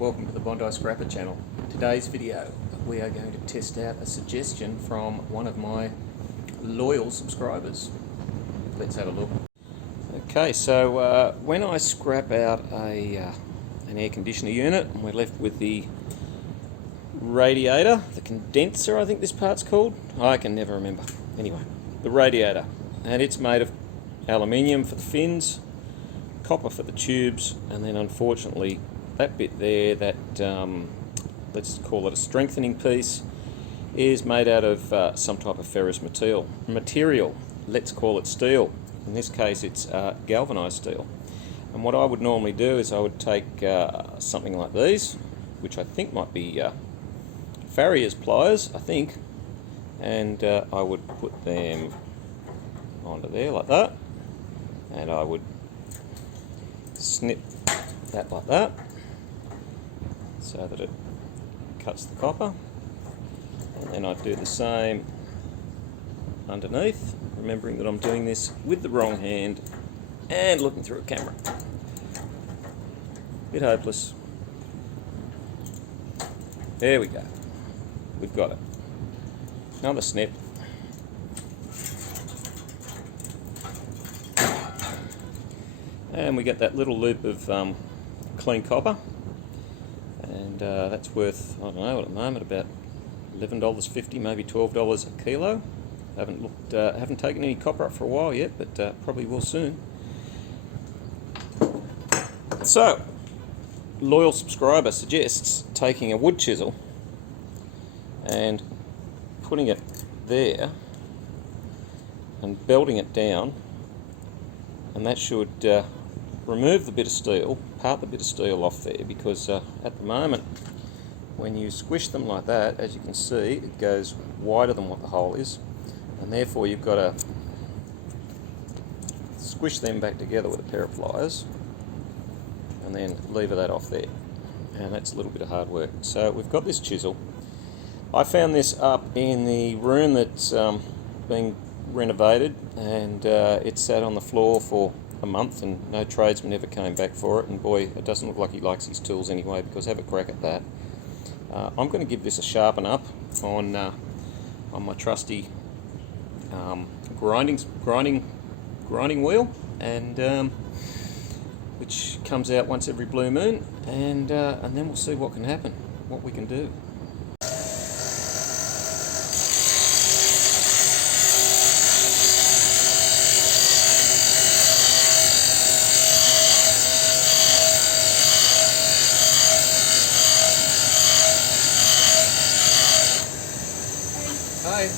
welcome to the Bondi Scrapper channel. Today's video we are going to test out a suggestion from one of my loyal subscribers. Let's have a look. Okay, so when I scrap out an air conditioner unit and we're left with the radiator, the condenser I think this part's called, I can never remember. Anyway, the radiator, and it's made of aluminium for the fins, copper for the tubes, and then unfortunately that bit there, that let's call it a strengthening piece, is made out of some type of ferrous material. Let's call it steel. In this case it's galvanized steel. And what I would normally do is I would take something like these, which I think might be farrier's pliers, I think, and I would put them onto there like that, and I would snip that like that so that it cuts the copper, and then I'd do the same underneath, remembering that I'm doing this with the wrong hand and looking through a camera. Bit hopeless. There we go, we've got it. Another snip. And we get that little loop of clean copper, and that's worth, I don't know, at the moment about $11.50, maybe $12 a kilo. Haven't taken any copper up for a while yet, but probably will soon. So, loyal subscriber suggests taking a wood chisel and putting it there and belting it down, and that should remove the bit of steel, part the bit of steel off there, because at the moment when you squish them like that, as you can see, it goes wider than what the hole is, and therefore you've got to squish them back together with a pair of pliers and then lever that off there, and that's a little bit of hard work. So we've got this chisel. I found this up in the room that's being renovated, and it sat on the floor for a month and no tradesman ever came back for it, and boy, it doesn't look like he likes his tools anyway, because have a crack at that. I'm going to give this a sharpen up on my trusty grinding wheel, and which comes out once every blue moon, and then we'll see what can happen, what we can do. Hi.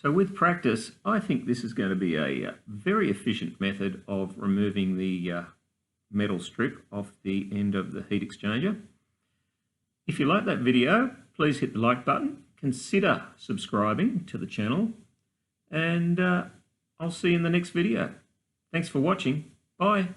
So with practice, I think this is going to be a very efficient method of removing the metal strip off the end of the heat exchanger. If you like that video, please hit the like button, consider subscribing to the channel, and I'll see you in the next video. Thanks for watching. Bye.